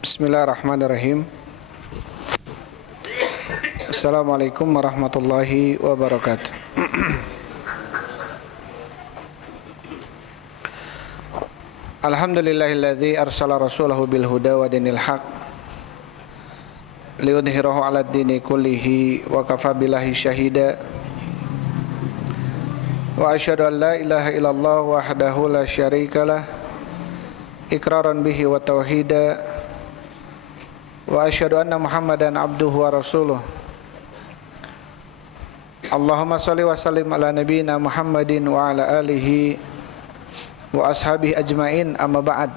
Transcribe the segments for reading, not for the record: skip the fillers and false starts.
Bismillahirrahmanirrahim. Assalamualaikum warahmatullahi wabarakatuh. Alhamdulillahilladzi arsala rasulahu bil huda wa dinil haq liyudhhirahu 'alad dini kullihi wa kafa billahi syahida. Wa asyhadu an la ilaha illallah wahdahu la syarikalah iqraran bihi wa tauhida. Wa asyhadu anna Muhammadan abduhu wa rasuluh. Allahumma shalli wa sallim ala nabiyyina Muhammadin wa ala alihi wa ashabihi ajmain, amma ba'd.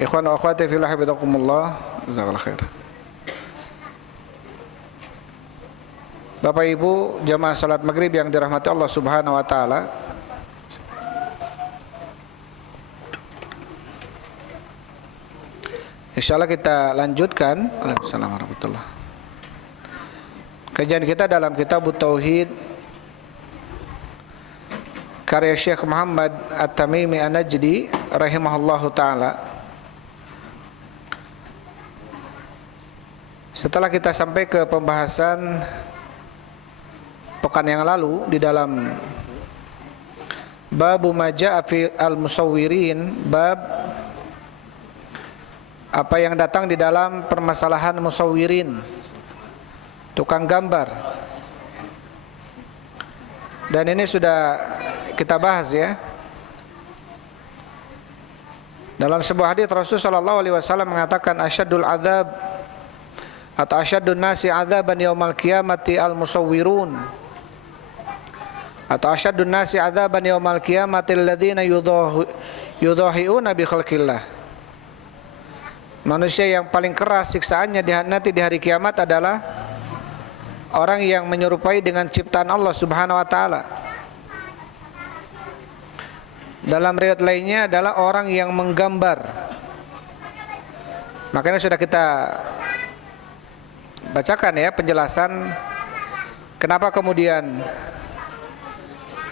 Ikhwan wa akhwati fillah, habibakumullah, jazakallahu khair. Bapak Ibu jamaah salat maghrib yang dirahmati Allah Subhanahu wa taala, insyaallah kita lanjutkan. Waalaikumsalam warahmatullahi. Kajian kita dalam kitab Tauhid karya Syekh Muhammad At-Tamimi An-Najdi rahimahullahu taala. Setelah kita sampai ke pembahasan pekan yang lalu di dalam bab ma jaa fi al-musawwirin, bab apa yang datang di dalam permasalahan musawwirin, tukang gambar. Dan ini sudah kita bahas ya. Dalam sebuah hadis Rasulullah sallallahu alaihi wasallam mengatakan asyaddul adzab atau asyaddun nasi adzaban yaumal qiyamati al-musawwirun, atau asyaddun nasi adzaban yaumal qiyamati alladzina yudahiuna bi khalqillah. Manusia yang paling keras siksaannya nanti di hari kiamat adalah orang yang menyerupai dengan ciptaan Allah Subhanahu wa taala. Dalam riwayat lainnya adalah orang yang menggambar. Makanya sudah kita bacakan ya penjelasan kenapa kemudian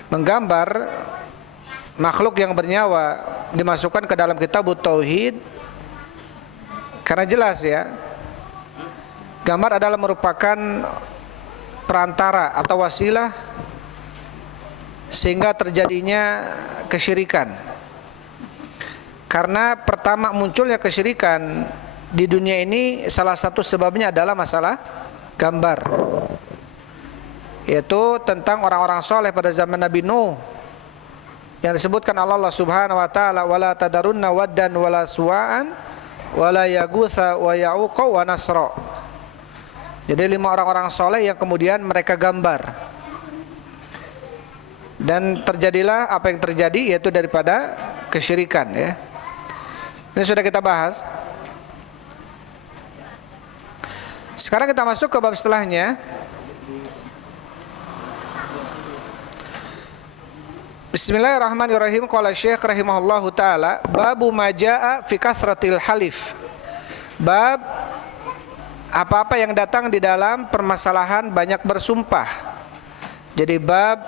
menggambar makhluk yang bernyawa dimasukkan ke dalam kitab Tauhid. Karena jelas ya, gambar adalah merupakan perantara atau wasilah sehingga terjadinya kesyirikan. Karena pertama munculnya kesyirikan di dunia ini salah satu sebabnya adalah masalah gambar, yaitu tentang orang-orang soleh pada zaman Nabi Nuh yang disebutkan Allah Subhanahu wa taala, wala tadarunna waddan wala suwa'an wala yagutha wa ya'uqa wa nasra. Jadi 5 orang-orang soleh yang kemudian mereka gambar, dan terjadilah apa yang terjadi, yaitu daripada kesyirikan ya. Ini sudah kita bahas. Sekarang kita masuk ke bab setelahnya. Bismillahirrahmanirrahim. Qala Syekh rahimahullahu taala, babu ma jaa fi kathratil halif. Bab apa-apa yang datang di dalam permasalahan banyak bersumpah. Jadi bab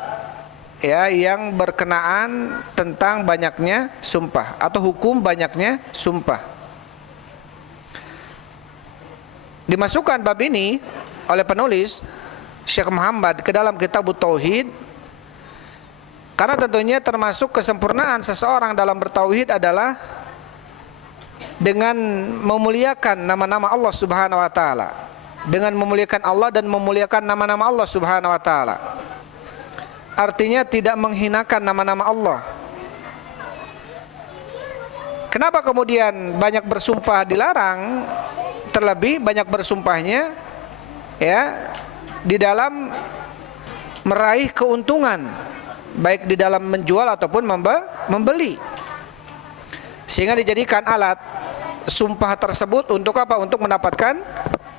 ya yang berkenaan tentang banyaknya sumpah atau hukum banyaknya sumpah. Dimasukkan bab ini oleh penulis Syekh Muhammad ke dalam kitab Tauhid karena tentunya termasuk kesempurnaan seseorang dalam bertauhid adalah dengan memuliakan nama-nama Allah Subhanahu wa taala, dengan memuliakan Allah dan memuliakan nama-nama Allah Subhanahu wa taala. Artinya tidak menghinakan nama-nama Allah. Kenapa kemudian banyak bersumpah dilarang? Terlebih banyak bersumpahnya ya di dalam meraih keuntungan, baik di dalam menjual ataupun membeli, sehingga dijadikan alat sumpah tersebut untuk apa? Untuk mendapatkan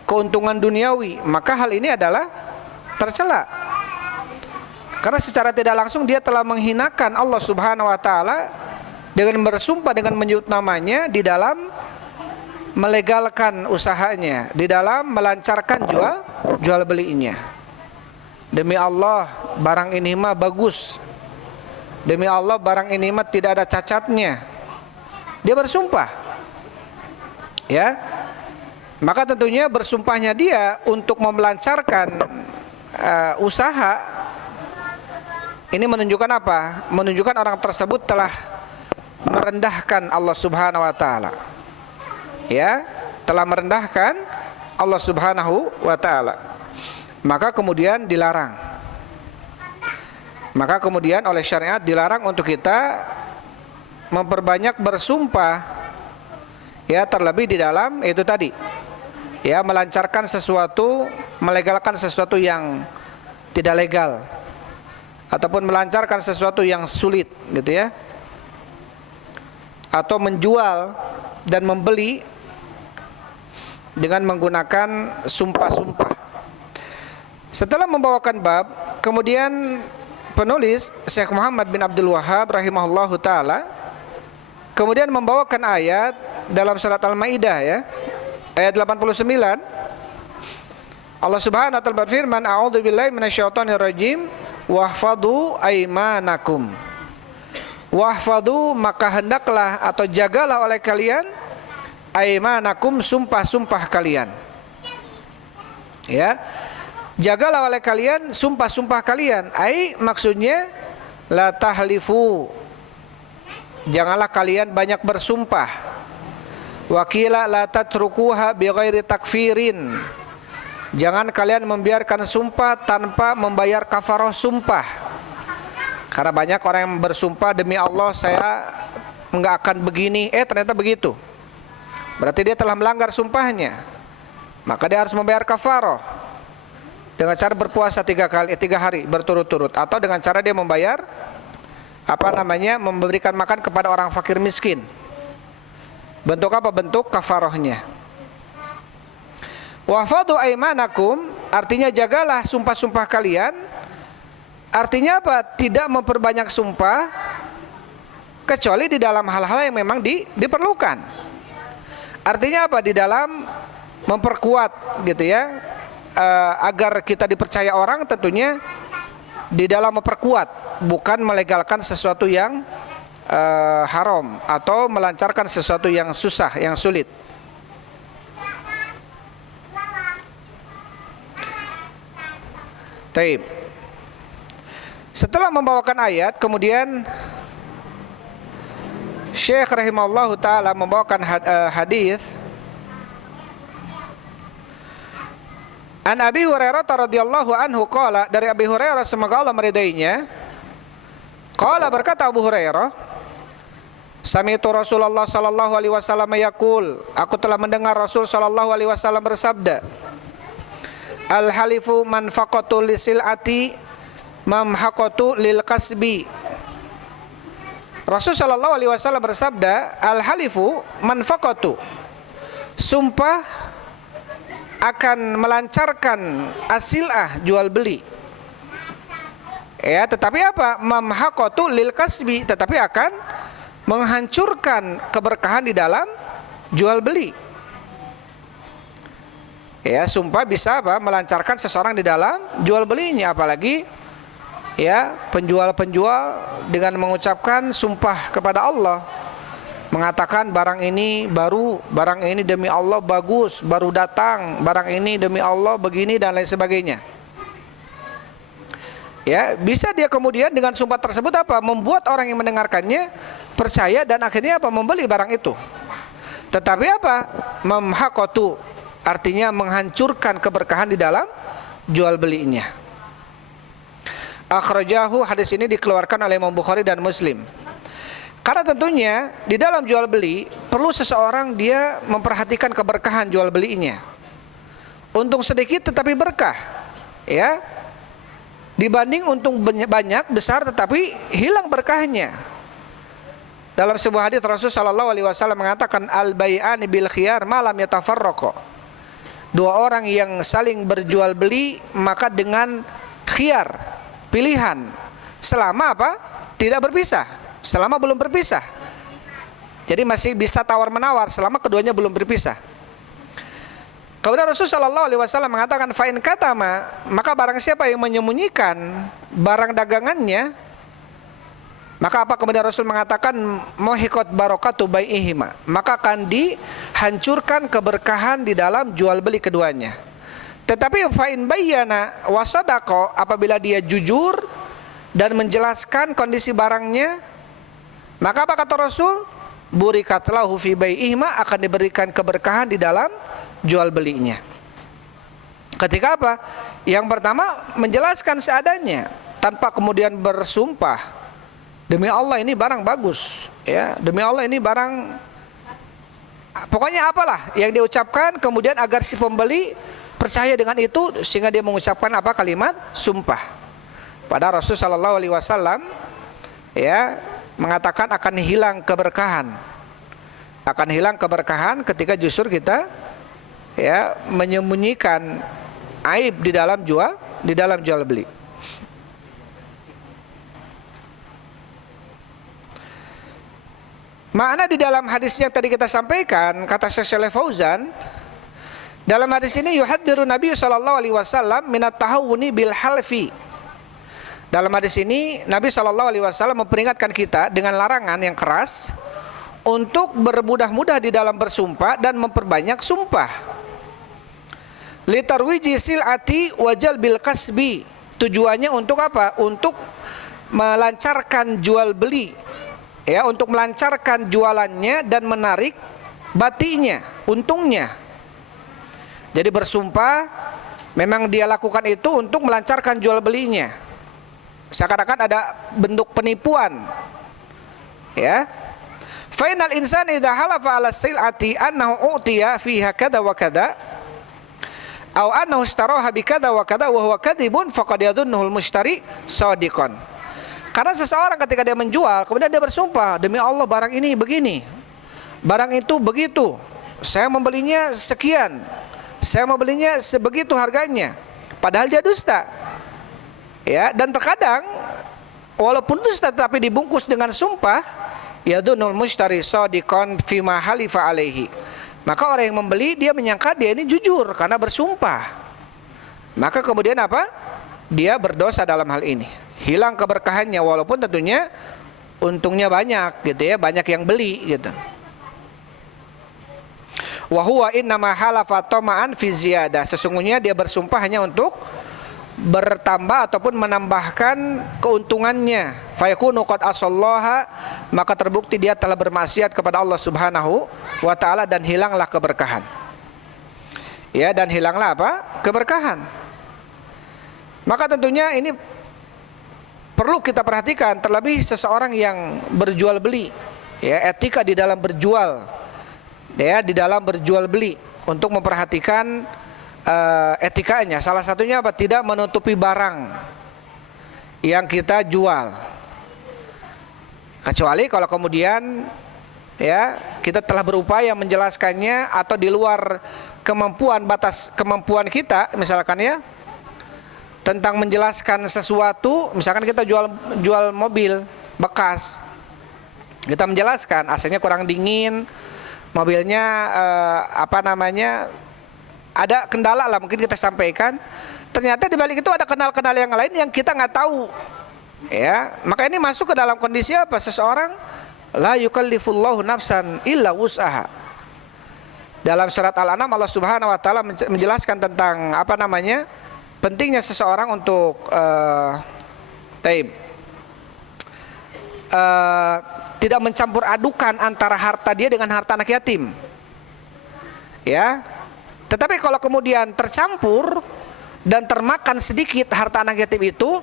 keuntungan duniawi. Maka hal ini adalah tercela, karena secara tidak langsung dia telah menghinakan Allah Subhanahu wa taala dengan bersumpah dengan menyebut namanya di dalam melegalkan usahanya, di dalam melancarkan jual belinya. Demi Allah barang ini mah bagus, demi Allah barang ini mah tidak ada cacatnya. Dia bersumpah. Ya, maka tentunya bersumpahnya dia untuk memelancarkan usaha ini menunjukkan apa? Menunjukkan orang tersebut telah merendahkan Allah Subhanahu wa taala. Ya, telah merendahkan Allah Subhanahu wa taala. Maka kemudian dilarang. Maka kemudian oleh syariat dilarang untuk kita memperbanyak bersumpah, ya, terlebih di dalam itu tadi, ya, melancarkan sesuatu, melegalkan sesuatu yang tidak legal, ataupun melancarkan sesuatu yang sulit, gitu ya, atau menjual dan membeli dengan menggunakan sumpah-sumpah. Setelah membawakan bab, kemudian penulis Syekh Muhammad bin Abdul Wahhab rahimahullahu taala kemudian membawakan ayat dalam surat Al-Maidah, ya, ayat 89. Allah Subhanahu wa taala berfirman, a'udzubillahi minasyaitonir rajim, wahfadhu aimanakum. Wahfadhu, maka hendaklah atau jagalah oleh kalian aimanakum, sumpah-sumpah kalian. Ya, jagalah oleh kalian sumpah-sumpah kalian. Ai maksudnya la tahlifu, janganlah kalian banyak bersumpah. Wakila la tatrukuha bighairi takfirin, jangan kalian membiarkan sumpah tanpa membayar kafarah sumpah. Karena banyak orang yang bersumpah, demi Allah saya enggak akan begini, ternyata begitu. Berarti dia telah melanggar sumpahnya. Maka dia harus membayar kafarah dengan cara berpuasa 3 hari berturut-turut, atau dengan cara dia membayar memberikan makan kepada orang fakir miskin. Bentuk apa? Bentuk kafarahnya. Wahfadhu aimanakum, artinya jagalah sumpah-sumpah kalian. Artinya apa? Tidak memperbanyak sumpah kecuali di dalam hal-hal yang memang diperlukan. Artinya apa? Di dalam memperkuat, gitu ya, agar kita dipercaya orang, tentunya di dalam memperkuat, bukan melegalkan sesuatu yang haram atau melancarkan sesuatu yang susah, yang sulit. Taib. Setelah membawakan ayat, kemudian Syekh rahimahullahu taala membawakan hadis An Abi Hurairah radhiyallahu anhu qala, dari Abi Hurairah semoga Allah meridainya, qala, berkata Abu Hurairah, sami'tu Rasulullah sallallahu alaihi wasallam yaqul, aku telah mendengar Rasul sallallahu alaihi wasallam bersabda, al halifu manfaqatu lisilati mamhaqatu lil kasbi. Rasul sallallahu alaihi wasallam bersabda, al halifu manfaqatu, sumpah akan melancarkan asilah, jual beli. Ya, tetapi apa? Mamhaqatu lil kasbi, tetapi akan menghancurkan keberkahan di dalam jual beli. Ya, sumpah bisa apa? Melancarkan seseorang di dalam jual belinya, apalagi ya penjual-penjual dengan mengucapkan sumpah kepada Allah, mengatakan barang ini baru, barang ini demi Allah bagus, baru datang, barang ini demi Allah begini dan lain sebagainya. Ya, bisa dia kemudian dengan sumpah tersebut apa? Membuat orang yang mendengarkannya percaya dan akhirnya apa? Membeli barang itu. Tetapi apa? Mamhaqatu, artinya menghancurkan keberkahan di dalam jual belinya. Akhrajahu, hadis ini dikeluarkan oleh Imam Bukhari dan Muslim. Karena tentunya di dalam jual beli perlu seseorang dia memperhatikan keberkahan jual belinya. Untung sedikit tetapi berkah, ya, dibanding untung banyak besar tetapi hilang berkahnya. Dalam sebuah hadis Rasul sallallahu alaihi wasallam mengatakan, al bai'ani bil khiyar ma lam yatafarraqa. Dua orang yang saling berjual beli maka dengan khiyar, pilihan, selama apa? Tidak berpisah, selama belum berpisah. Jadi masih bisa tawar menawar selama keduanya belum berpisah. Kemudian Rasulullah SAW mengatakan, fa'in katama, maka barang siapa yang menyembunyikan barang dagangannya, maka apa? Kemudian Rasul mengatakan, muhiqat barakatu bai'ihima, maka akan hancurkan keberkahan di dalam jual beli keduanya. Tetapi fa'in bayyana wa sadaqa, apabila dia jujur dan menjelaskan kondisi barangnya, maka apa kata Rasul? Burikat lahu fi bai'ihima, akan diberikan keberkahan di dalam jual belinya. Ketika apa? Yang pertama menjelaskan seadanya tanpa kemudian bersumpah, demi Allah ini barang bagus, ya, demi Allah ini barang, pokoknya apalah yang diucapkan, kemudian agar si pembeli percaya dengan itu sehingga dia mengucapkan apa? Kalimat sumpah. Pada Rasul sallallahu alaihi wasallam ya mengatakan akan hilang keberkahan. Akan hilang keberkahan ketika justru kita ya menyembunyikan aib di dalam jual beli. Makna di dalam hadis yang tadi kita sampaikan, kata Syekh Shalih Fauzan, dalam hadis ini yuhadziru Nabi sallallahu alaihi wasallam minat tahawuni bil halfi. Dalam hadis ini Nabi SAW memperingatkan kita dengan larangan yang keras untuk bermudah-mudah di dalam bersumpah dan memperbanyak sumpah. Litarwiji sil'ati wajal bil kasbi. Tujuannya untuk apa? Untuk melancarkan jual beli, ya, untuk melancarkan jualannya dan menarik batinya, untungnya. Jadi bersumpah memang dia lakukan itu untuk melancarkan jual belinya. Seakan-akan ada bentuk penipuan, ya. Fainal insani idza halafa ala sil'ati annahu utiya fiha kada wa kada aw annahu ishtaraha bi kada wa kada wa huwa kadhibun faqad yadhunnuhu al-mushtari shadiqan. Karena seseorang ketika dia menjual kemudian dia bersumpah, demi Allah barang ini begini, barang itu begitu, saya membelinya sekian, saya membelinya sebegitu harganya, padahal dia dusta. Ya, dan terkadang walaupun dusta tetapi dibungkus dengan sumpah, yadunul mushtari shadiqan fima halifa alaihi. Maka orang yang membeli dia menyangka dia ini jujur karena bersumpah. Maka kemudian apa? Dia berdosa dalam hal ini. Hilang keberkahannya walaupun tentunya untungnya banyak gitu ya, banyak yang beli gitu. Wa huwa innama halafa tama'an fi ziyadah. Sesungguhnya dia bersumpah hanya untuk bertambah ataupun menambahkan keuntungannya. Fayakunu qad asallaha, maka terbukti dia telah bermaksiat kepada Allah Subhanahu wa taala dan hilanglah keberkahan. Ya, dan hilanglah apa? Keberkahan. Maka tentunya ini perlu kita perhatikan, terlebih seseorang yang berjual beli, ya, etika di dalam berjual, ya, di dalam berjual beli, untuk memperhatikan etikanya. Salah satunya apa? Tidak menutupi barang yang kita jual, kecuali kalau kemudian ya kita telah berupaya menjelaskannya atau di luar kemampuan, batas kemampuan kita, misalkan ya, tentang menjelaskan sesuatu. Misalkan kita jual mobil bekas, kita menjelaskan AC-nya kurang dingin, mobilnya ada kendala lah, mungkin kita sampaikan. Ternyata di balik itu ada kenal-kenal yang lain yang kita nggak tahu, ya. Maka ini masuk ke dalam kondisi apa? Seseorang la yukallifullahu nafsan illa wus'aha. Dalam surat Al-An'am Allah Subhanahu wa taala menjelaskan tentang pentingnya seseorang untuk tidak mencampur adukan antara harta dia dengan harta anak yatim, ya. Tetapi kalau kemudian tercampur dan termakan sedikit harta anak yatim itu,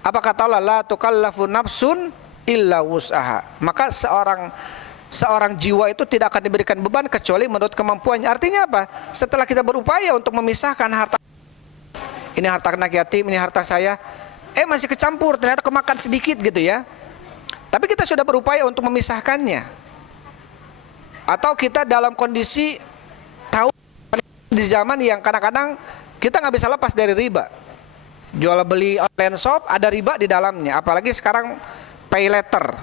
apa kata Allah? La tukallafu nafsun illa wus'aha. Maka seorang jiwa itu tidak akan diberikan beban kecuali menurut kemampuannya. Artinya apa? Setelah kita berupaya untuk memisahkan harta, ini harta anak yatim, ini harta saya, masih kecampur, ternyata kemakan sedikit gitu ya. Tapi kita sudah berupaya untuk memisahkannya. Atau kita dalam kondisi tahu di zaman yang kadang-kadang kita nggak bisa lepas dari riba. Jual beli online shop ada riba di dalamnya, apalagi sekarang pay later,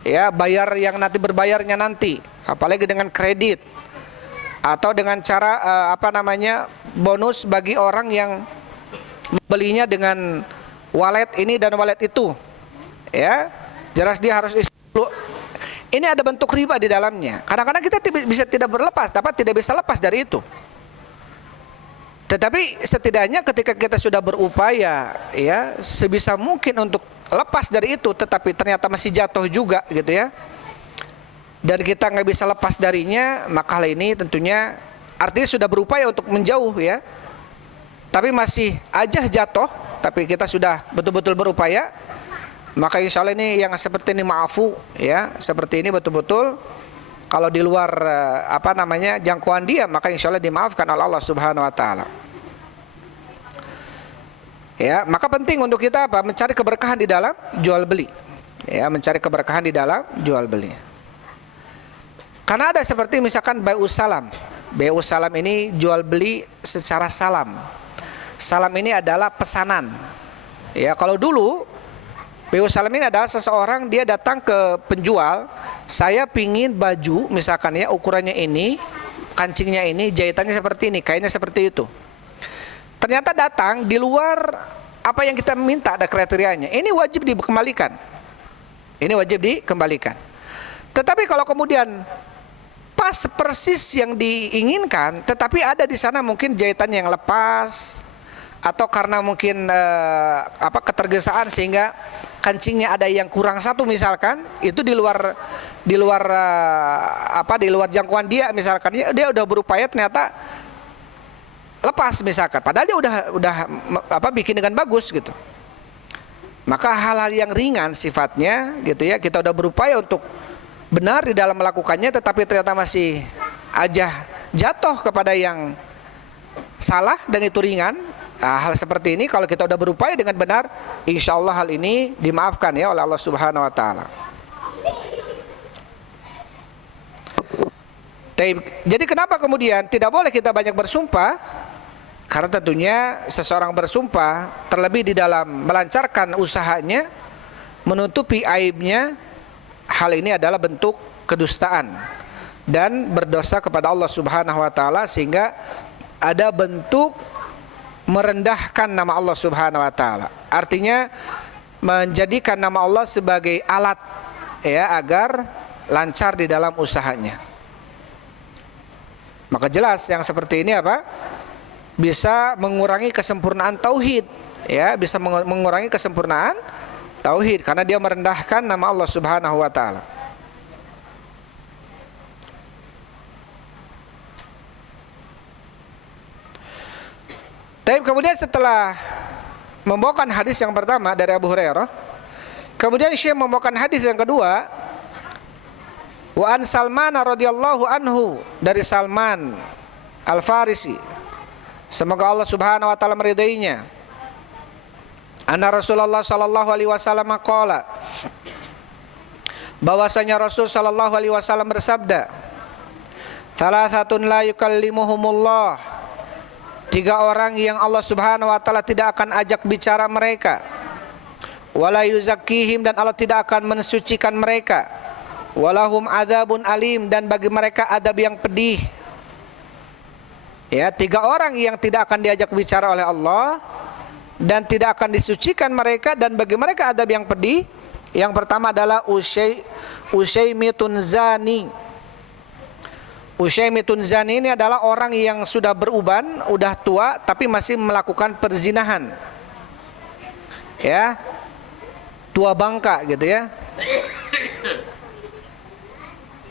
ya, bayar yang nanti berbayarnya nanti, apalagi dengan kredit atau dengan cara bonus bagi orang yang belinya dengan wallet ini dan wallet itu, ya. Jelas dia harus isi dulu. ini ada bentuk riba di dalamnya. Kadang-kadang kita tidak bisa lepas dari itu. Tetapi setidaknya ketika kita sudah berupaya ya sebisa mungkin untuk lepas dari itu, tetapi ternyata masih jatuh juga gitu ya, dan kita nggak bisa lepas darinya, maka hal ini tentunya artinya sudah berupaya untuk menjauh ya, tapi masih aja jatuh, tapi kita sudah betul-betul berupaya, maka insya Allah ini yang seperti ini maafu ya, seperti ini betul-betul kalau di luar jangkauan dia, maka insya Allah dimaafkan oleh Allah Subhanahu Wa Taala. Ya, maka penting untuk kita mencari keberkahan di dalam jual beli. Ya, mencari keberkahan di dalam jual beli. Karena ada seperti misalkan bai'us salam. Bai'us salam ini jual beli secara salam. Salam ini adalah pesanan. Ya, kalau dulu bai'us salam ini adalah seseorang dia datang ke penjual, saya pingin baju misalkan ya ukurannya ini, kancingnya ini, jahitannya seperti ini, kainnya seperti itu. Ternyata datang di luar apa yang kita minta, ada kriterianya. Ini wajib dikembalikan. Ini wajib dikembalikan. Tetapi kalau kemudian pas persis yang diinginkan, tetapi ada di sana mungkin jahitannya yang lepas, atau karena mungkin ketergesaan sehingga kancingnya ada yang kurang satu misalkan, itu di luar jangkauan dia misalkan, dia udah berupaya ternyata lepas misalkan, padahal dia udah bikin dengan bagus gitu. Maka hal-hal yang ringan sifatnya gitu ya, kita udah berupaya untuk benar di dalam melakukannya, tetapi ternyata masih aja jatuh kepada yang salah dan itu ringan. Nah, hal seperti ini kalau kita udah berupaya dengan benar, insya Allah hal ini dimaafkan ya oleh Allah Subhanahu Wa Taala. Jadi kenapa kemudian tidak boleh kita banyak bersumpah? Karena tentunya seseorang bersumpah terlebih di dalam melancarkan usahanya, menutupi aibnya, hal ini adalah bentuk kedustaan dan berdosa kepada Allah Subhanahu Wa Taala, sehingga ada bentuk merendahkan nama Allah Subhanahu Wa Taala. Artinya menjadikan nama Allah sebagai alat ya agar lancar di dalam usahanya. Maka jelas yang seperti ini bisa mengurangi kesempurnaan tauhid ya, bisa mengurangi kesempurnaan tauhid karena dia merendahkan nama Allah Subhanahu Wa Taala. Tapi kemudian setelah membawakan hadis yang pertama dari Abu Hurairah, kemudian Syekh membawakan hadis yang kedua, wa an Salman radhiyallahu anhu, dari Salman Al-Farisi, semoga Allah Subhanahu Wa Taala meridainya, anna Rasulullah sallallahu alaihi wasallam qala, bahwasanya Rasul sallallahu alaihi wasallam bersabda, salasatun la yukallimuhumullah, 3 orang yang Allah Subhanahu Wa Taala tidak akan ajak bicara mereka, wala yuzakkihim, dan Allah tidak akan mensucikan mereka, walahum adzabun alim, dan bagi mereka adab yang pedih. Ya, 3 orang yang tidak akan diajak bicara oleh Allah dan tidak akan disucikan mereka, dan bagi mereka adab yang pedih. Yang pertama adalah Usyaimitun Zani. Usyaimitun Zani ini adalah orang yang sudah beruban, udah tua tapi masih melakukan perzinahan. Ya, tua bangka gitu ya.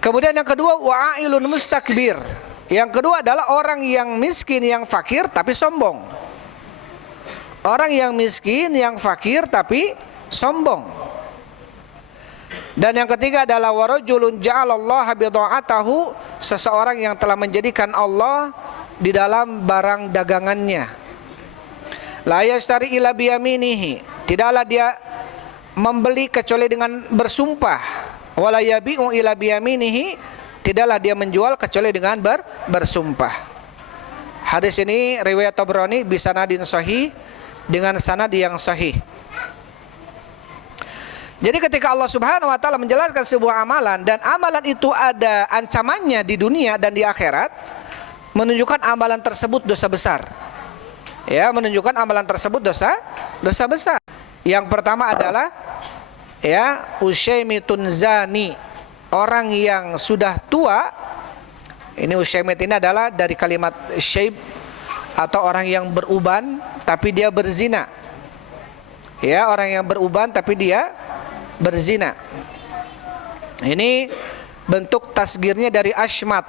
Kemudian yang kedua wa'ailun mustakbir. Yang kedua adalah orang yang miskin, yang fakir tapi sombong. Orang yang miskin, yang fakir tapi sombong. Dan yang ketiga adalah warajulun ja'alallaha bidha'atahu, seseorang yang telah menjadikan Allah di dalam barang dagangannya. La yashtari illa biyaminihi, tidaklah dia membeli kecuali dengan bersumpah. Wala yabi'u illa biyaminihi, tidaklah dia menjual kecuali dengan bersumpah. Hadis ini riwayat Tabrani bisanadin sahih, dengan sanad yang sahih. Jadi ketika Allah Subhanahu Wa Taala menjelaskan sebuah amalan, dan amalan itu ada ancamannya di dunia dan di akhirat, menunjukkan amalan tersebut dosa besar. Ya, menunjukkan amalan tersebut dosa besar. Yang pertama adalah ya Usyaimitun Zani, orang yang sudah tua, ini usyaimit ini adalah dari kalimat syaib, atau orang yang beruban tapi dia berzina. Ya, orang yang beruban tapi dia berzina. Ini bentuk tasgirnya dari ashmat,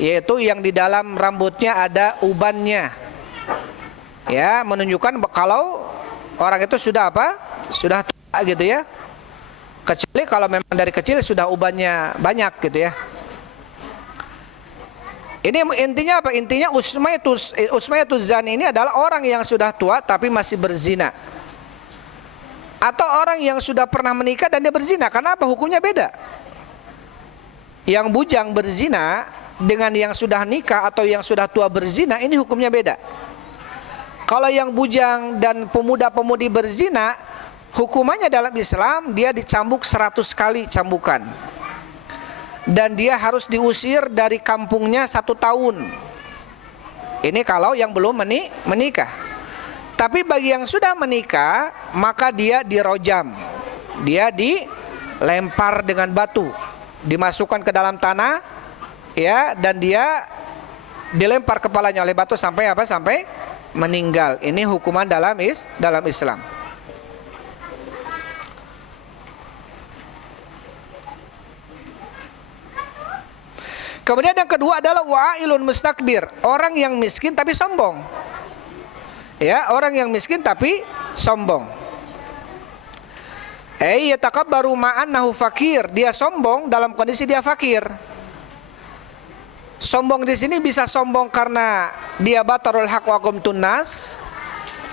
yaitu yang di dalam rambutnya ada ubannya. Ya, menunjukkan kalau orang itu sudah apa? Sudah tua gitu ya. Kecuali kalau memang dari kecil sudah ubannya banyak gitu ya. Ini intinya apa? Intinya usmayatuz zani ini adalah orang yang sudah tua tapi masih berzina, atau orang yang sudah pernah menikah dan dia berzina. Karena apa? Hukumnya beda. Yang bujang berzina dengan yang sudah nikah atau yang sudah tua berzina, ini hukumnya beda. Kalau yang bujang dan pemuda-pemudi berzina, hukumannya dalam Islam dia dicambuk 100 kali cambukan, dan dia harus diusir dari kampungnya 1 tahun. Ini kalau yang belum menikah. Tapi bagi yang sudah menikah, maka dia dirojam, dia dilempar dengan batu, dimasukkan ke dalam tanah, ya, dan dia dilempar kepalanya oleh batu sampai apa? Sampai meninggal. Ini hukuman dalam Islam. Kemudian yang kedua adalah wa'ilun mustakbir, orang yang miskin tapi sombong. Ya, orang yang miskin tapi sombong. Yatakabbaru ma'annahu fakir, dia sombong dalam kondisi dia fakir. Sombong di sini bisa sombong karena dia batarul haq wa qamtun nas,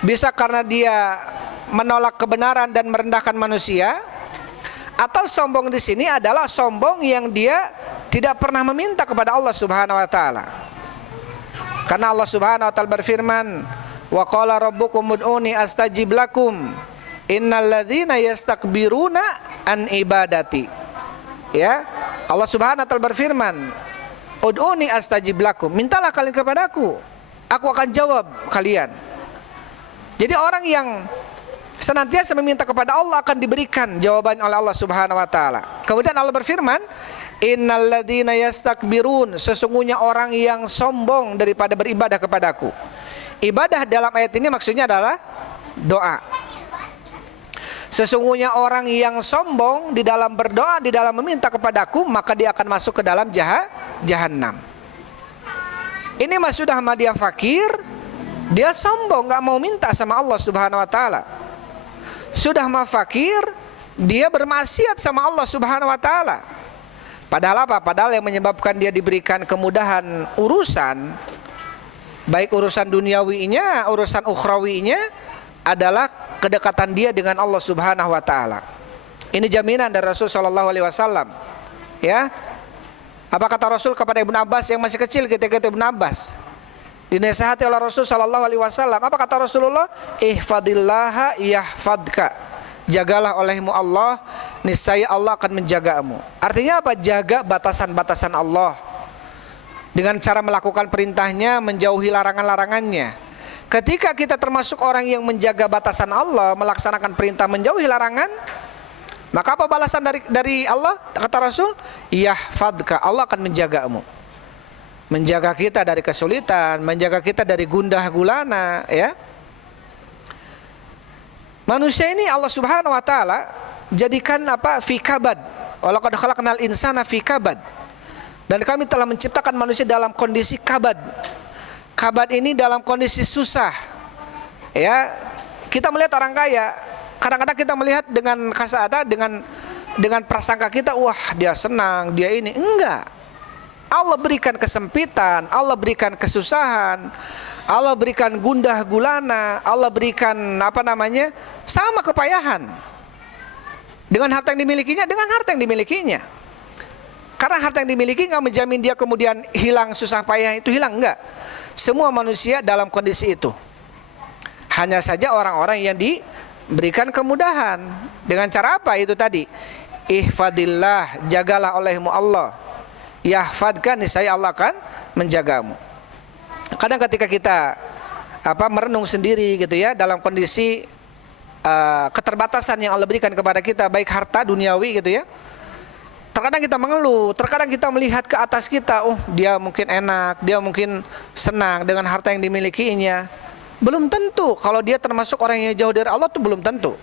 bisa karena dia menolak kebenaran dan merendahkan manusia, atau sombong di sini adalah sombong yang dia tidak pernah meminta kepada Allah Subhanahu wa taala. Karena Allah Subhanahu wa taala berfirman, "Wa qala rabbukum ud'uni astajib lakum. Innal ladzina yastakbiruna an ibadati." Ya, Allah Subhanahu wa taala berfirman, "Ud'uni astajib lakum." Mintalah kalian kepadaku, aku akan jawab kalian. Jadi orang yang senantiasa meminta kepada Allah akan diberikan jawaban oleh Allah Subhanahu wa taala. Kemudian Allah berfirman, "Innal ladzina yastakbirun," sesungguhnya orang yang sombong daripada beribadah kepadaku. Ibadah dalam ayat ini maksudnya adalah doa. Sesungguhnya orang yang sombong di dalam berdoa, di dalam meminta kepadaku, maka dia akan masuk ke dalam jahannam. Ini mas sudah dia fakir, dia sombong, nggak mau minta sama Allah Subhanahu wa taala. Sudah mah fakir, dia bermaksiat sama Allah Subhanahu wa taala. Padahal apa? Padahal yang menyebabkan dia diberikan kemudahan urusan, baik urusan duniawinya, urusan ukhrawinya, adalah kedekatan dia dengan Allah Subhanahu wa taala. Ini jaminan dari Rasul sallallahu alaihi wasallam. Ya. Apa kata Rasul kepada Ibnu Abbas yang masih kecil ketika Ibnu Abbas dinasihati oleh Rasul sallallahu alaihi wasallam? Apa kata Rasulullah? Ihfadillaha yahfadka. Jagalah olehmu Allah, niscaya Allah akan menjagamu. Artinya apa? Jaga batasan-batasan Allah dengan cara melakukan perintahnya, menjauhi larangan-larangannya. Ketika kita termasuk orang yang menjaga batasan Allah, melaksanakan perintah, menjauhi larangan, maka apa balasan dari Allah? Kata Rasul, yahfadka, Allah akan menjagamu. Menjaga kita dari kesulitan, menjaga kita dari gundah gulana, ya. Manusia ini Allah Subhanahu wa taala jadikan apa? Fi kabad. Walaqad khalaqnal insana fi kabad. Dan kami telah menciptakan manusia dalam kondisi kabad. Kabad ini dalam kondisi susah. Ya, kita melihat orang kaya, kadang-kadang kita melihat dengan kasada, dengan prasangka kita, wah dia senang, dia ini. Enggak. Allah berikan kesempitan, Allah berikan kesusahan, Allah berikan gundah gulana, Allah berikan sama kepayahan. Dengan harta yang dimilikinya, Karena harta yang dimiliki nggak menjamin dia kemudian hilang susah payah itu hilang, enggak. Semua manusia dalam kondisi itu. Hanya saja orang-orang yang diberikan kemudahan dengan cara apa itu tadi? Ihfadillah, jagalah olehmu Allah. Yahfadkan, niscaya Allah akan menjagamu. Kadang ketika kita merenung sendiri gitu ya, dalam kondisi keterbatasan yang Allah berikan kepada kita, baik harta duniawi gitu ya, terkadang kita mengeluh, terkadang kita melihat ke atas kita, oh dia mungkin enak, dia mungkin senang dengan harta yang dimilikinya. Belum tentu kalau dia termasuk orang yang jauh dari Allah, itu belum tentu.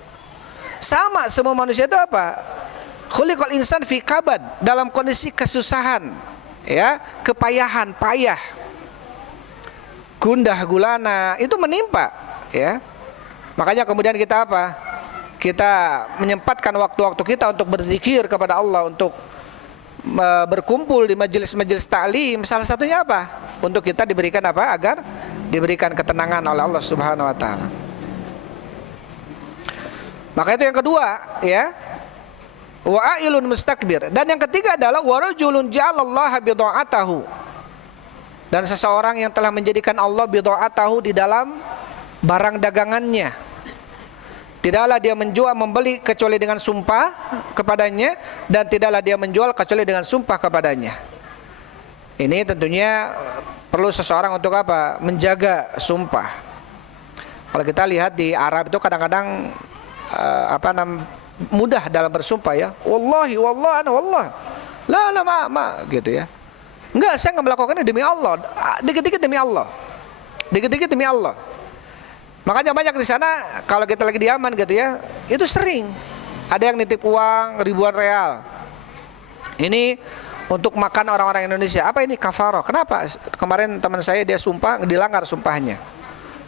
Sama semua manusia itu apa? Khuliqal insan fi kabad, dalam kondisi kesusahan, ya, kepayahan, payah, gundah gulana, itu menimpa, ya. Makanya kemudian kita apa? Kita menyempatkan waktu-waktu kita untuk berzikir kepada Allah, untuk berkumpul di majelis-majelis ta'lim. Salah satunya apa? Untuk kita diberikan apa? Agar diberikan ketenangan oleh Allah Subhanahu wa taala. Maka itu yang kedua, ya. Wa'ilun mustakbir. Dan yang ketiga adalah warajulun ja'alallaha bidha'atahu. Dan seseorang yang telah menjadikan Allah bidha'atahu di dalam barang dagangannya. Tidaklah dia menjual membeli kecuali dengan sumpah kepadanya, dan tidaklah dia menjual kecuali dengan sumpah kepadanya. Ini tentunya perlu seseorang untuk apa? Menjaga sumpah. Kalau kita lihat di Arab itu kadang-kadang mudah dalam bersumpah, ya. Wallahi, wallah, ana wallah. La ma gitu, ya. Enggak, saya enggak melakukannya demi Allah. Dikit-dikit demi Allah. Dikit-dikit demi Allah. Makanya banyak di sana kalau kita lagi di Yaman gitu, ya, itu sering ada yang nitip uang ribuan real. Ini untuk makan orang-orang Indonesia. Apa ini? Kafaroh. Kenapa? Kemarin teman saya dia sumpah, dilanggar sumpahnya.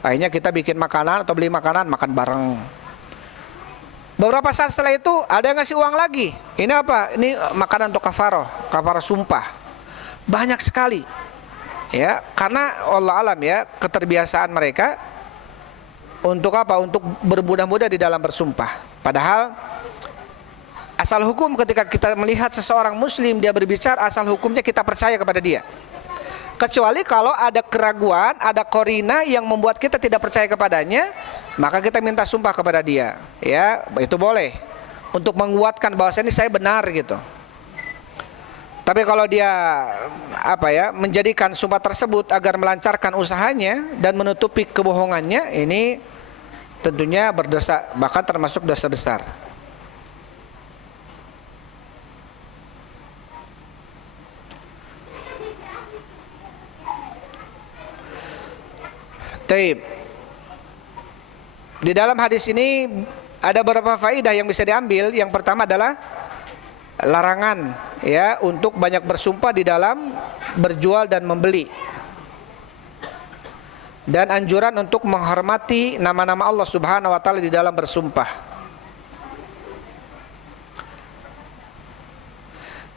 Akhirnya kita bikin makanan atau beli makanan, makan bareng. Beberapa saat setelah itu ada yang ngasih uang lagi. Ini apa? Ini makanan untuk kafaroh sumpah. Banyak sekali, ya, karena Allah alam, ya, keterbiasaan mereka untuk apa? Untuk bermudah-mudah di dalam bersumpah. Padahal asal hukum ketika kita melihat seseorang muslim dia berbicara, asal hukumnya kita percaya kepada dia. Kecuali kalau ada keraguan, ada korina yang membuat kita tidak percaya kepadanya, maka kita minta sumpah kepada dia. Ya, itu boleh untuk menguatkan bahwasanya saya benar gitu. Tapi kalau dia apa, ya, menjadikan sumpah tersebut agar melancarkan usahanya dan menutupi kebohongannya, ini tentunya berdosa, bahkan termasuk dosa besar. Taib. Di dalam hadis ini ada beberapa faedah yang bisa diambil. Yang pertama adalah larangan, ya, untuk banyak bersumpah di dalam berjual dan membeli, dan anjuran untuk menghormati nama-nama Allah Subhanahu wa taala di dalam bersumpah.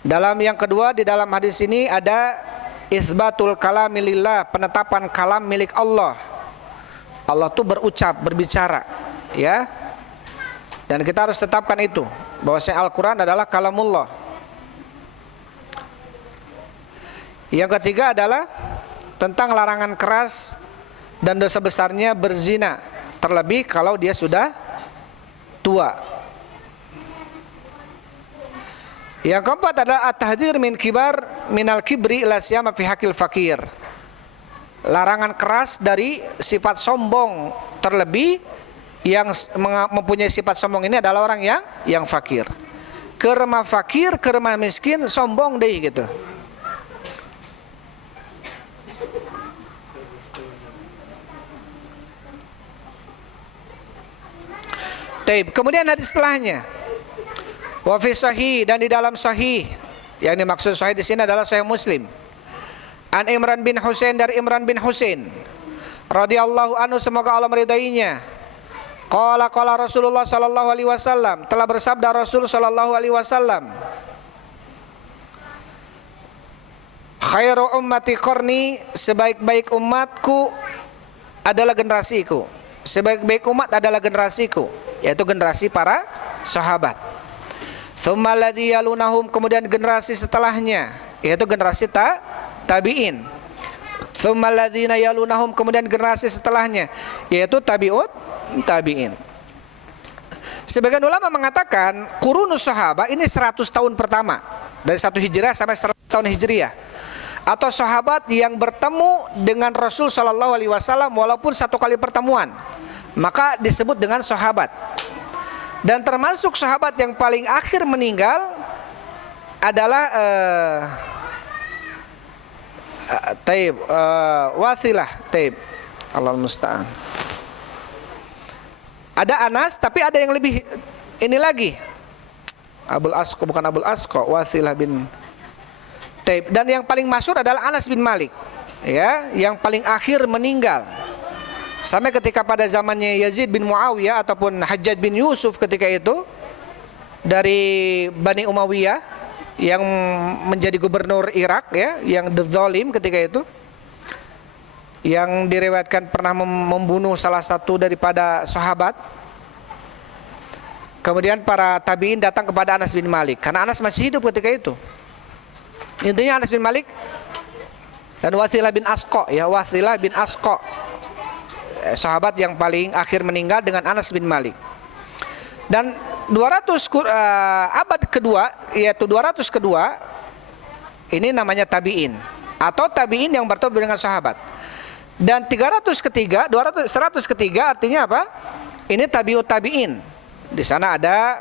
Dalam yang kedua, di dalam hadis ini ada itsbatul kalami lillah, penetapan kalam milik Allah. Allah tuh berucap, berbicara, ya. Dan kita harus tetapkan itu, bahwasanya Al-Quran adalah kalamullah. Yang ketiga adalah tentang larangan keras dan dosa besarnya berzina, terlebih kalau dia sudah tua. Yang keempat adalah at-tahdzir min minal kibri ila siyama fi hakil fakir. Larangan keras dari sifat sombong, terlebih yang mempunyai sifat sombong ini adalah orang yang fakir. Kerema fakir, kerema miskin, sombong deh gitu. Taib. Kemudian hadis setelahnya, wa fi sahih, dan di dalam sahih, yang dimaksud sahih di sini adalah sahih Muslim. An Imran bin Husain, dari Imran bin Husain radhiyallahu anhu, semoga Allah meridainya. Qala Rasulullah sallallahu alaihi wasallam, telah bersabda Rasul sallallahu alaihi wasallam, khairu ummati qarni, sebaik-baik umatku adalah generasiku. Sebaik-baik umat adalah generasiku, yaitu generasi para sahabat. Tsumma alladzi yalunahum, kemudian generasi setelahnya, yaitu generasi tabi'in. Tsumma alladzina yalunahum, kemudian generasi setelahnya, yaitu tabi'in. Sebagian ulama mengatakan qurunus sahabah ini 100 tahun pertama, dari 1 Hijriah sampai 100 tahun Hijriah, atau sahabat yang bertemu dengan Rasul sallallahu alaihi wasallam walaupun 1 kali pertemuan, maka disebut dengan sahabat. Dan termasuk sahabat yang paling akhir meninggal adalah taib wasilah, taib. Allah musta'an. Ada Anas, tapi ada yang lebih ini lagi. Abul Asqa, bukan Abul Asqa, Wasilah bin Taib. Dan yang paling masyhur adalah Anas bin Malik, ya, yang paling akhir meninggal. Sampai ketika pada zamannya Yazid bin Muawiyah ataupun Hajjaj bin Yusuf ketika itu dari Bani Umayyah yang menjadi gubernur Irak, ya, yang zalim ketika itu, yang diriwayatkan pernah membunuh salah satu daripada sahabat. Kemudian para tabi'in datang kepada Anas bin Malik karena Anas masih hidup ketika itu. Intinya Anas bin Malik dan Wasilah bin Asqa, ya, Wasilah bin Asqa, sahabat yang paling akhir meninggal dengan Anas bin Malik. Dan 200 abad kedua, yaitu 200 kedua, ini namanya tabi'in atau tabi'in yang bertemu dengan sahabat. Dan 300 ketiga, 100 ketiga artinya apa? Ini tabi'ut tabi'in. Di sana ada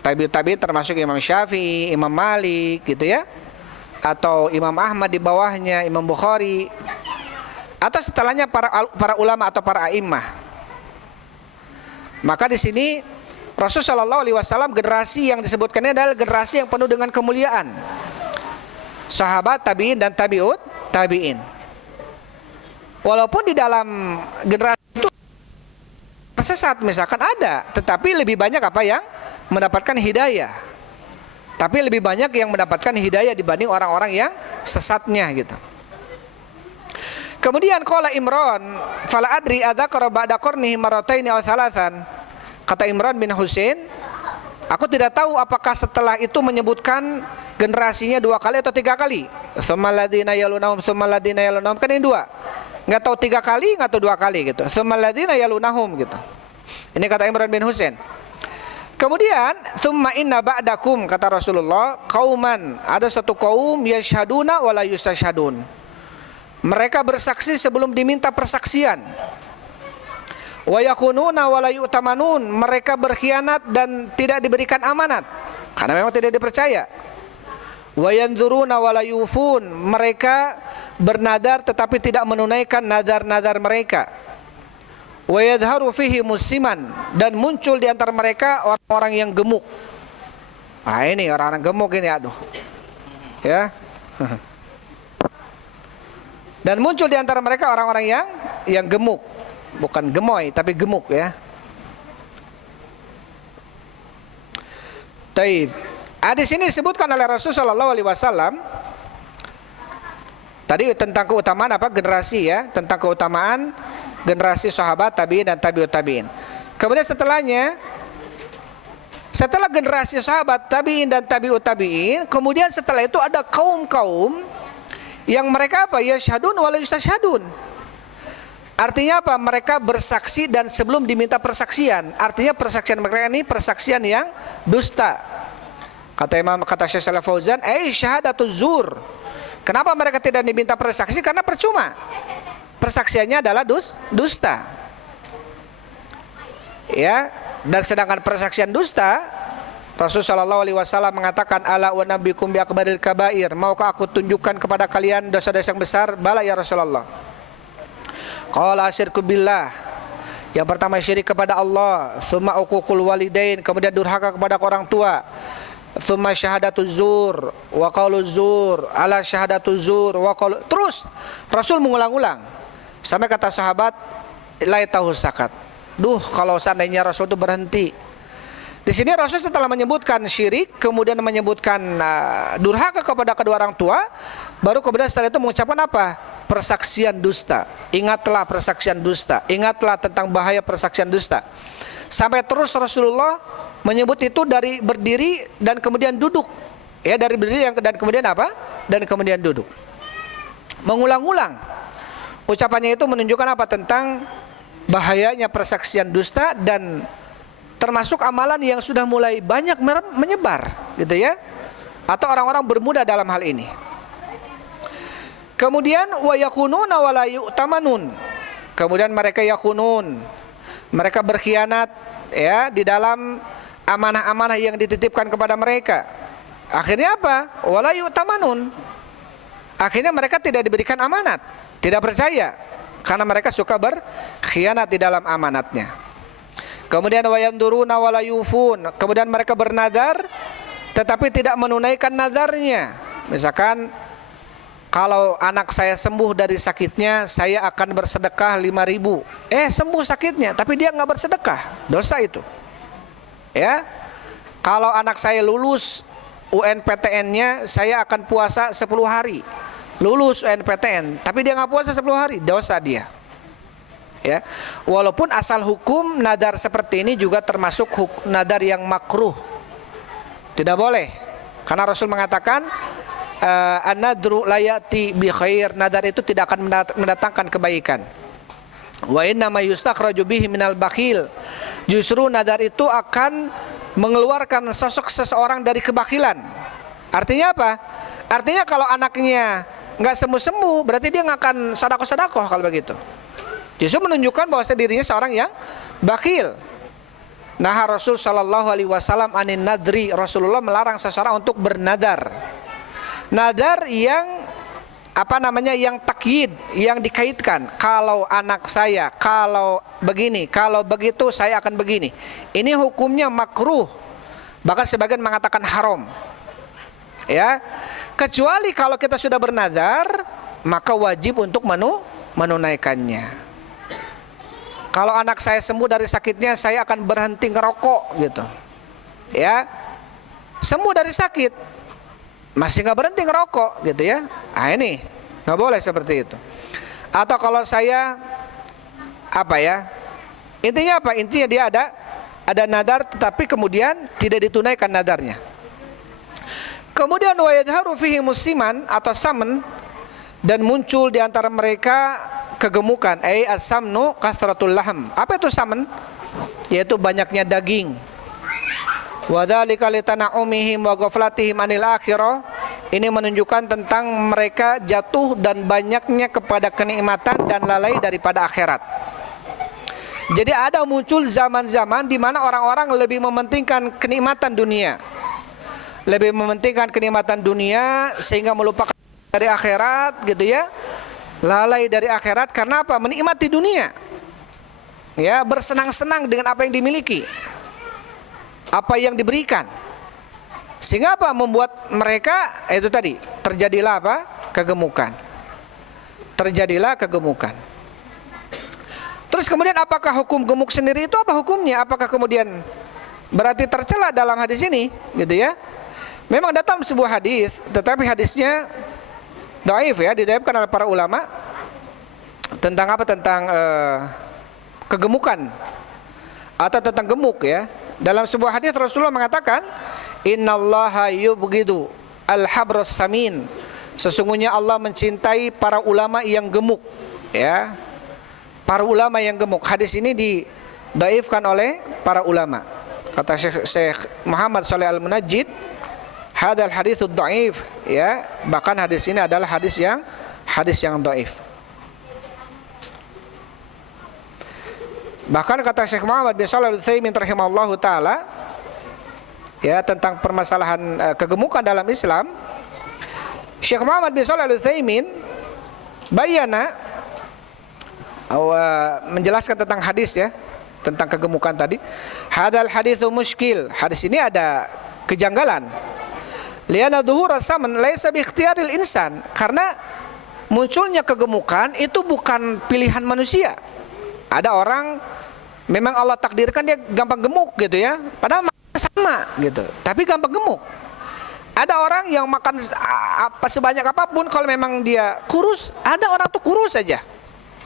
tabi'ut tabi'in termasuk Imam Syafi'i, Imam Malik, gitu ya, atau Imam Ahmad di bawahnya, Imam Bukhari, atau setelahnya para ulama atau para a'immah. Maka di sini Rasulullah SAW generasi yang disebutkannya adalah generasi yang penuh dengan kemuliaan. Sahabat, tabi'in dan tabi'ut tabi'in. Walaupun di dalam generasi itu tersesat misalkan ada, tetapi lebih banyak apa yang mendapatkan hidayah. Tapi lebih banyak yang mendapatkan hidayah dibanding orang-orang yang sesatnya gitu. Kemudian qala Imran, fala adri adzakara ba'da qarnihi marrataini aw thalathan. Kata Imran bin Husain, aku tidak tahu apakah setelah itu menyebutkan generasinya 2 kali atau 3 kali. Tsummal ladzina yalunahum, tsummal ladzina yalunahum, kan ini 2. Nggak tahu 3 kali, nggak tahu 2 kali gitu. Tsummal ladzina yalunahum gitu. Ini kata Imran bin Husain. Kemudian tsumma inna ba'dakum, kata Rasulullah, qauman, ada satu kaum yashhaduna wa la yustashhadun. Mereka bersaksi sebelum diminta persaksian. Wa yakununa wa la yu'tamanun, mereka berkhianat dan tidak diberikan amanat karena memang tidak dipercaya. Wa yanzuruna wa la yufun, mereka bernadar tetapi tidak menunaikan nadar-nadar mereka. Wa yadharu fihi musiman, dan muncul di antara mereka orang-orang yang gemuk. Ah, ini orang-orang gemuk ini, aduh. Ya. Dan muncul di antara mereka orang-orang yang gemuk. Bukan gemoy tapi gemuk, ya. Taib. Di sini disebutkan oleh Rasulullah SAW tadi tentang keutamaan apa generasi, ya, tentang keutamaan generasi sahabat, tabi'in dan tabi'ut tabi'in. Kemudian setelah generasi sahabat, tabi'in dan tabi'ut tabi'in, kemudian setelah itu ada kaum-kaum yang mereka apa? Yashhadun wa la yustashhadun. Artinya apa? Mereka bersaksi dan sebelum diminta persaksian. Artinya persaksian mereka ini persaksian yang dusta. Kata Syekh Shalih Fauzan, syahadatuz zur. Kenapa mereka tidak diminta persaksi? Karena percuma. Persaksiannya adalah dusta. Ya, dan sedangkan persaksian dusta, Rasulullah SAW mengatakan, ala wa nabikum bi akbaril kabair. Maukah aku tunjukkan kepada kalian dosa-dosa yang besar? Bala ya Rasulullah. Qala asyirku billah. Yang pertama syirik kepada Allah, tsumma uququl walidain, kemudian durhaka kepada orang tua, tsumma syahadatuz zur wa qauluz zur, ala syahadatuz zur wa qaul. Terus Rasul mengulang-ulang sampai kata sahabat, laitahu sakat. Duh, kalau seandainya Rasul itu berhenti. Di sini Rasul setelah menyebutkan syirik, kemudian menyebutkan durhaka kepada kedua orang tua, baru kemudian setelah itu mengucapkan apa? Persaksian dusta. Ingatlah persaksian dusta. Ingatlah tentang bahaya persaksian dusta. Sampai terus Rasulullah menyebut itu dari berdiri dan kemudian duduk. Ya, dari berdiri dan kemudian apa? Dan kemudian duduk. Mengulang-ulang. Ucapannya itu menunjukkan apa? Tentang bahayanya persaksian dusta dan termasuk amalan yang sudah mulai banyak menyebar, gitu ya. Atau orang-orang bermudah dalam hal ini. Kemudian wa yakununa wa la yu'tamanun. Kemudian mereka yakunun, mereka berkhianat, ya, di dalam amanah-amanah yang dititipkan kepada mereka. Akhirnya apa? Wala yu'tamanun. Akhirnya mereka tidak diberikan amanat, tidak percaya, karena mereka suka berkhianat di dalam amanatnya. Kemudian wayanduruna wala yufun. Kemudian mereka bernadar tetapi tidak menunaikan nadarnya. Misalkan, kalau anak saya sembuh dari sakitnya, saya akan bersedekah 5.000. Sembuh sakitnya, tapi dia nggak bersedekah, dosa itu. Ya, kalau anak saya lulus UNPTN-nya, saya akan puasa 10 hari. Lulus UNPTN, tapi dia nggak puasa 10 hari, dosa dia. Ya, walaupun asal hukum nadar seperti ini juga termasuk nadar yang makruh, tidak boleh, karena Rasul mengatakan an-nadru la ya'ti bi khair, nadar itu tidak akan mendatangkan kebaikan. Wa inna ma yustakhraju bihi minal bakhil, justru nadar itu akan mengeluarkan sosok seseorang dari kebakilan. Artinya apa? Artinya kalau anaknya nggak sembuh-sembuh, berarti dia nggak akan sedekah kalau begitu. Justru menunjukkan bahwa dirinya seorang yang bakhil. Nah, Rasul sallallahu alaihi wasallam anin nadri, Rasulullah melarang seseorang untuk bernadar. Nadar yang yang takyid, yang dikaitkan. Kalau anak saya, kalau begini, kalau begitu saya akan begini. Ini hukumnya makruh. Bahkan sebagian mengatakan haram. Ya. Kecuali kalau kita sudah bernadar, maka wajib untuk menunaikannya. Kalau anak saya sembuh dari sakitnya, saya akan berhenti ngerokok gitu. Ya. Sembuh dari sakit, masih nggak berhenti ngerokok gitu ya. Ini nggak boleh seperti itu. Atau kalau saya intinya apa? Intinya dia ada nadar tetapi kemudian tidak ditunaikan nadarnya. Kemudian wa yadharu fihi musiman atau saman, dan muncul di antara mereka kegemukan. As-samnu kathratul lahm. Apa itu saman? Yaitu banyaknya daging. Wa dzalika litana'umihim wa ghaflatihim anil akhirah. Ini menunjukkan tentang mereka jatuh dan banyaknya kepada kenikmatan dan lalai daripada akhirat. Jadi ada muncul zaman-zaman di mana orang-orang lebih mementingkan kenikmatan dunia. Lebih mementingkan kenikmatan dunia sehingga melupakan dari akhirat gitu ya. Lalai dari akhirat karena apa? Menikmati dunia. Ya, bersenang-senang dengan apa yang dimiliki. Apa yang diberikan. Sehingga apa? Membuat mereka itu tadi terjadilah apa? Kegemukan. Terjadilah kegemukan. Terus kemudian apakah hukum gemuk sendiri itu apa hukumnya? Apakah kemudian berarti tercela dalam hadis ini, gitu ya? Memang datang sebuah hadis, tetapi hadisnya dhaif ya, didhaifkan oleh para ulama. Tentang apa? Tentang kegemukan atau tentang gemuk ya. Dalam sebuah hadis Rasulullah mengatakan, innallaha yubghidu al-habras samin. Sesungguhnya Allah mencintai para ulama yang gemuk, ya. Para ulama yang gemuk. Hadis ini didhaifkan oleh para ulama. Kata Syekh Muhammad Shalih Al-Munajjid, hadal haditsud dhaif, ya. Bahkan hadis ini adalah hadis yang dhaif. Bahkan kata Syekh Muhammad bin Shalih Al-Utsaimin rahimahullahu taala, ya, tentang permasalahan kegemukan dalam Islam, Syekh Muhammad bin Shalih Al-Utsaimin menjelaskan tentang hadis ya, tentang kegemukan tadi. Hadal haditsu muskil. Hadis ini ada kejanggalan. Liana dhuhur as-saman laisa bi ikhtiyaril insan. Karena munculnya kegemukan itu bukan pilihan manusia. Ada orang memang Allah takdirkan dia gampang gemuk gitu ya, padahal sama gitu, tapi gampang gemuk. Ada orang yang makan sebanyak apapun, kalau memang dia kurus, ada orang tuh kurus saja,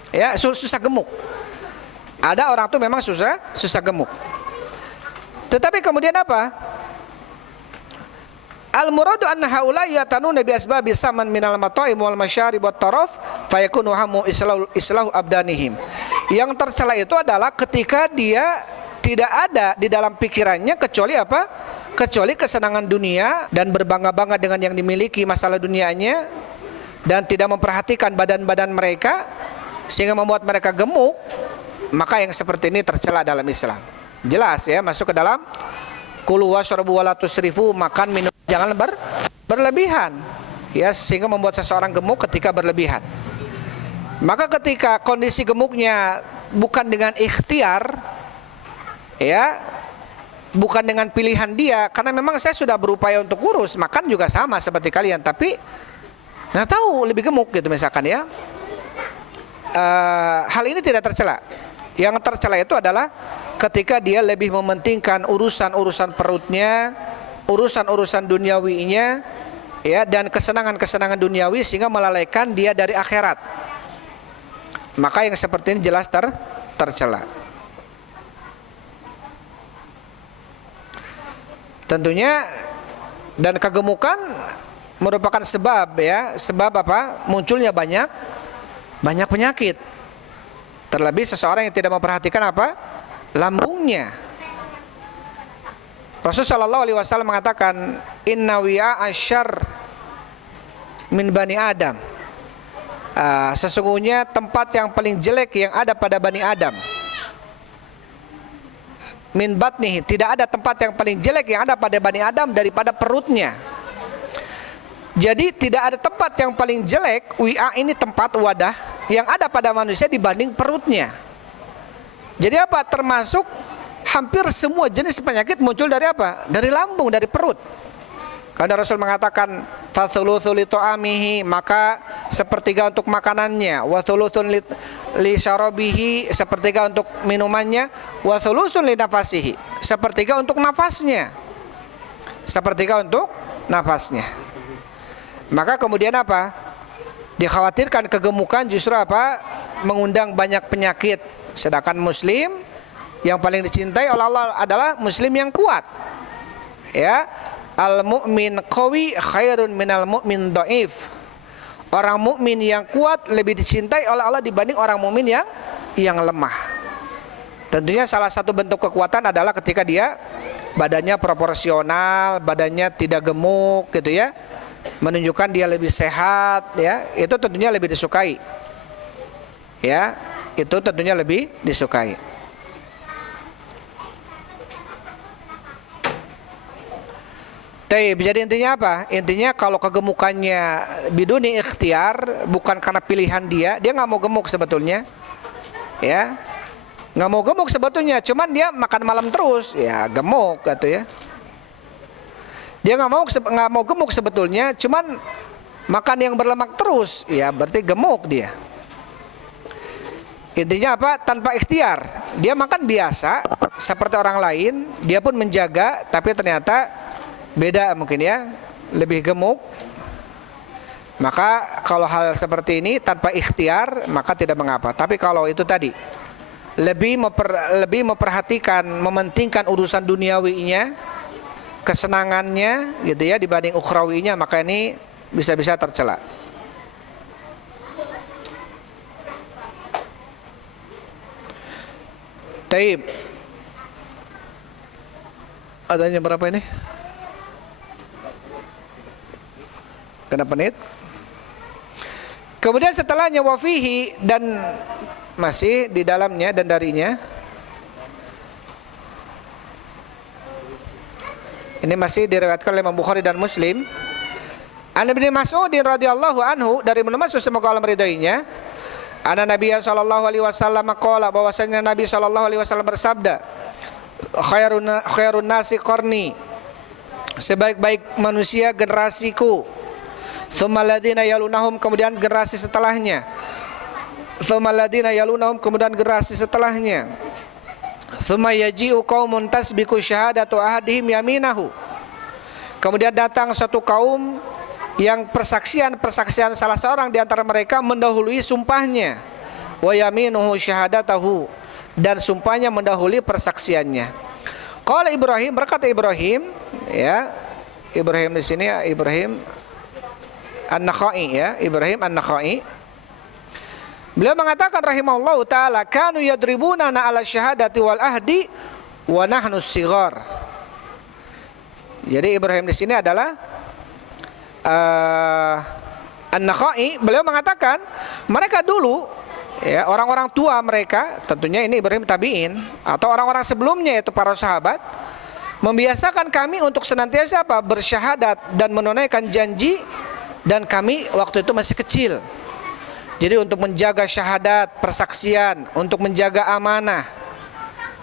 ya, susah gemuk. Ada orang tuh memang susah gemuk. Tetapi kemudian apa? Al-muradu anna haula yatanuna bi asbabi saman minal mata'im wal masyarib wat taraf fayakunu hamu islahu abdanihim. Yang tercela itu adalah ketika dia tidak ada di dalam pikirannya kecuali apa? Kecuali kesenangan dunia dan berbangga-bangga dengan yang dimiliki masalah dunianya, dan tidak memperhatikan badan-badan mereka sehingga membuat mereka gemuk. Maka yang seperti ini tercela dalam Islam. Jelas ya, masuk ke dalam kulu washrabu wala tusrifu, makan minum jangan berlebihan, ya, sehingga membuat seseorang gemuk ketika berlebihan. Maka ketika kondisi gemuknya bukan dengan ikhtiar, ya, bukan dengan pilihan dia, karena memang saya sudah berupaya untuk kurus, makan juga sama seperti kalian, tapi nggak tahu lebih gemuk gitu misalkan, ya. Hal ini tidak tercela. Yang tercela itu adalah ketika dia lebih mementingkan urusan-urusan perutnya, urusan-urusan duniawinya, ya, dan kesenangan-kesenangan duniawi sehingga melalaikan dia dari akhirat. Maka yang seperti ini jelas tercela. Tentunya, dan kegemukan merupakan sebab, ya, sebab apa? Munculnya banyak penyakit. Terlebih seseorang yang tidak memperhatikan apa? Lambungnya. Rasulullah SAW mengatakan, inna wi'a asyar min bani Adam. Sesungguhnya tempat yang paling jelek yang ada pada Bani Adam, min batnihi, tidak ada tempat yang paling jelek yang ada pada Bani Adam daripada perutnya. Jadi tidak ada tempat yang paling jelek, wi'a ini tempat wadah, yang ada pada manusia dibanding perutnya. Jadi apa? Termasuk hampir semua jenis penyakit muncul dari apa? Dari lambung, dari perut. Karena Rasul mengatakan fathuluthu li ta'amihi, maka sepertiga untuk makanannya, wa thuluthun li syarabihi, sepertiga untuk minumannya, wa thuluthun li nafasihi, sepertiga untuk nafasnya. Sepertiga untuk nafasnya. Maka kemudian apa? Dikhawatirkan kegemukan justru apa? Mengundang banyak penyakit. Sedangkan muslim yang paling dicintai oleh Allah adalah muslim yang kuat. Ya. Al-mu'min qawi khairun minal mu'min dhaif. Orang mukmin yang kuat lebih dicintai oleh Allah dibanding orang mukmin yang lemah. Tentunya salah satu bentuk kekuatan adalah ketika dia badannya proporsional, badannya tidak gemuk gitu, ya. Menunjukkan dia lebih sehat, ya. Itu tentunya lebih disukai. Ya, itu tentunya lebih disukai. Jadi intinya apa? Intinya kalau kegemukannya biduni ikhtiar, bukan karena pilihan dia nggak mau gemuk sebetulnya, ya, nggak mau gemuk sebetulnya, cuman dia makan malam terus, ya gemuk gitu, ya. Dia nggak mau gemuk sebetulnya, cuman makan yang berlemak terus, ya berarti gemuk dia. Intinya apa? Tanpa ikhtiar, dia makan biasa seperti orang lain, dia pun menjaga, tapi ternyata beda mungkin, ya, lebih gemuk. Maka kalau hal seperti ini tanpa ikhtiar maka tidak mengapa. Tapi kalau itu tadi lebih memperhatikan, mementingkan urusan duniawinya, kesenangannya gitu, ya, dibanding ukhrawinya, maka ini bisa-bisa tercela. Taib. Adanya berapa ini? Kenapa menit? Kemudian setelahnya wafihi, dan masih di dalamnya dan darinya. Ini masih diriwayatkan oleh Imam Bukhari dan Muslim. An Ibnu Mas'ud radhiyallahu anhu, dari Ibnu Mas'ud semoga Allah meridainya, anna Nabi sallallahu alaihi wasallam qala, bahwasanya Nabi sallallahu alaihi wasallam bersabda, khairun nasi qarni, sebaik-baik manusia generasiku. Tsummal ladzina yalunahum, kemudian generasi setelahnya. Tsummal ladzina yalunahum, kemudian generasi setelahnya. Tsumma yaji'u qaumun tasbiqu syahadatu ahadihim yaminahu, kemudian datang suatu kaum yang persaksian salah seorang di antara mereka mendahului sumpahnya. Wa yaminuhu syahadatahu, dan sumpahnya mendahului persaksiannya. Qala Ibrahim, berkata Ibrahim, ya, Ibrahim di sini, ya, Ibrahim An-Nakhai, ya, Ibrahim An-Nakhai. Beliau mengatakan rahimahullahu taala, kanu yadribuna ala syahadati wal ahdi wa nahnu sighar. Jadi Ibrahim di sini adalah An-Nakhai. Beliau mengatakan mereka dulu, ya, orang-orang tua mereka, tentunya ini Ibrahim tabi'in atau orang-orang sebelumnya, yaitu para sahabat, Membiasakan kami untuk senantiasa apa? Bersyahadat dan menunaikan janji, dan kami waktu itu masih kecil. Jadi untuk menjaga syahadat, persaksian, untuk menjaga amanah.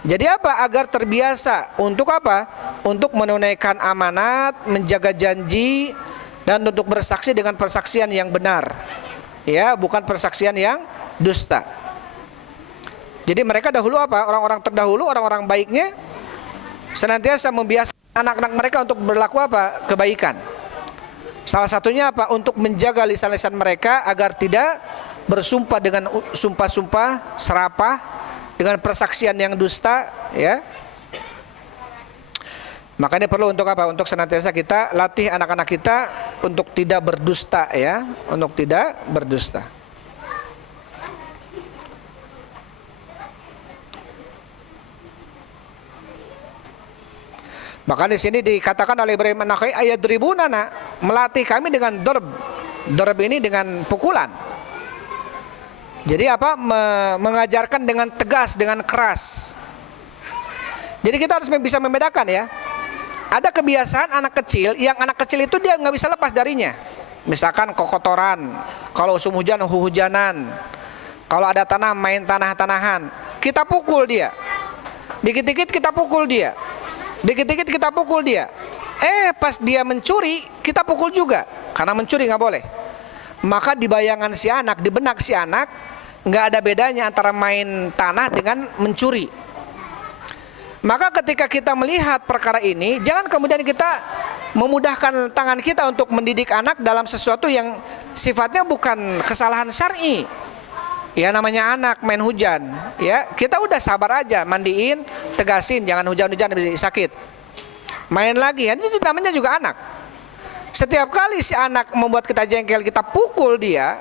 Jadi apa? Agar terbiasa untuk apa? Untuk menunaikan amanat, menjaga janji, dan untuk bersaksi dengan persaksian yang benar. Ya, bukan persaksian yang dusta. Jadi mereka dahulu apa? Orang-orang terdahulu, orang-orang baiknya senantiasa membiasakan anak-anak mereka untuk berlaku apa? Kebaikan. Salah satunya apa? Untuk menjaga lisan-lisan mereka agar tidak bersumpah dengan sumpah-sumpah serapah, dengan persaksian yang dusta, ya. Makanya perlu untuk apa? Untuk senantiasa kita latih anak-anak kita untuk tidak berdusta, ya, untuk tidak berdusta. Maka di sini dikatakan oleh Ibrahim an-Nakha'i, ayadribunana, melatih kami dengan darb. Darb ini dengan pukulan. Jadi apa? Mengajarkan dengan tegas, dengan keras. Jadi kita harus bisa membedakan, ya. Ada kebiasaan anak kecil, yang anak kecil itu dia nggak bisa lepas darinya. Misalkan kokotoran, kalau musim hujan hujanan, kalau ada tanah main tanah-tanahan, kita pukul dia. Dikit-dikit kita pukul dia. Dikit-dikit kita pukul dia. Pas dia mencuri, kita pukul juga. Karena mencuri nggak boleh. Maka di bayangan si anak, di benak si anak, nggak ada bedanya antara main tanah dengan mencuri. Maka ketika kita melihat perkara ini, jangan kemudian kita memudahkan tangan kita untuk mendidik anak dalam sesuatu yang sifatnya bukan kesalahan syar'i. Ya, namanya anak main hujan, ya kita udah sabar aja, mandiin, tegasin, jangan hujan-hujan bisa sakit. Main lagi, itu namanya juga anak. Setiap kali si anak membuat kita jengkel, kita pukul dia.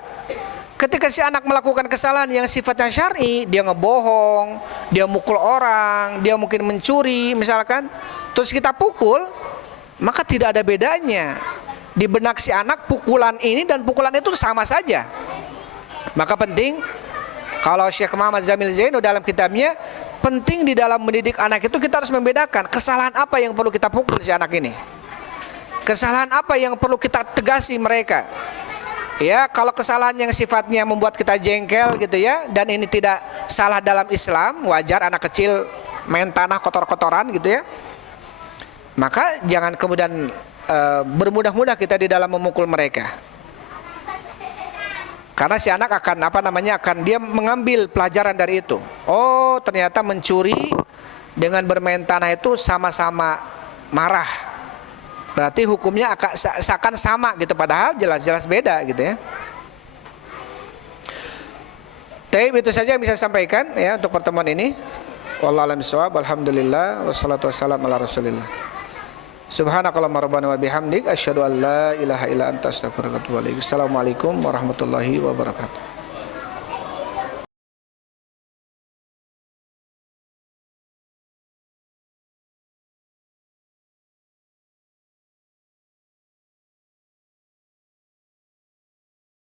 Ketika si anak melakukan kesalahan yang sifatnya syar'i, dia ngebohong, dia mukul orang, dia mungkin mencuri misalkan, terus kita pukul, maka tidak ada bedanya. Di benak si anak pukulan ini dan pukulan itu sama saja. Maka penting, kalau Syekh Muhammad Jamil Zainu dalam kitabnya, penting di dalam mendidik anak itu kita harus membedakan kesalahan apa yang perlu kita pukul si anak ini, kesalahan apa yang perlu kita tegasi mereka. Ya, kalau kesalahan yang sifatnya membuat kita jengkel gitu ya, dan ini tidak salah dalam Islam, wajar anak kecil main tanah kotor-kotoran gitu ya, maka jangan kemudian bermudah-mudah kita di dalam memukul mereka. Karena si anak akan akan dia mengambil pelajaran dari itu. Oh, ternyata mencuri dengan bermain tanah itu sama-sama marah. Berarti hukumnya akan sama gitu, padahal jelas-jelas beda gitu ya. Taib, itu saja yang bisa saya sampaikan ya untuk pertemuan ini. Wallahu a'lam bishawab. Alhamdulillah wassalatu wassalamu ala Rasulillah. Subhanakallahumma rabbana wa bihamdik asyhadu an la ilaha illa anta astaghfiruka wa atubu ilaik. Assalamualaikum warahmatullahi wabarakatuh.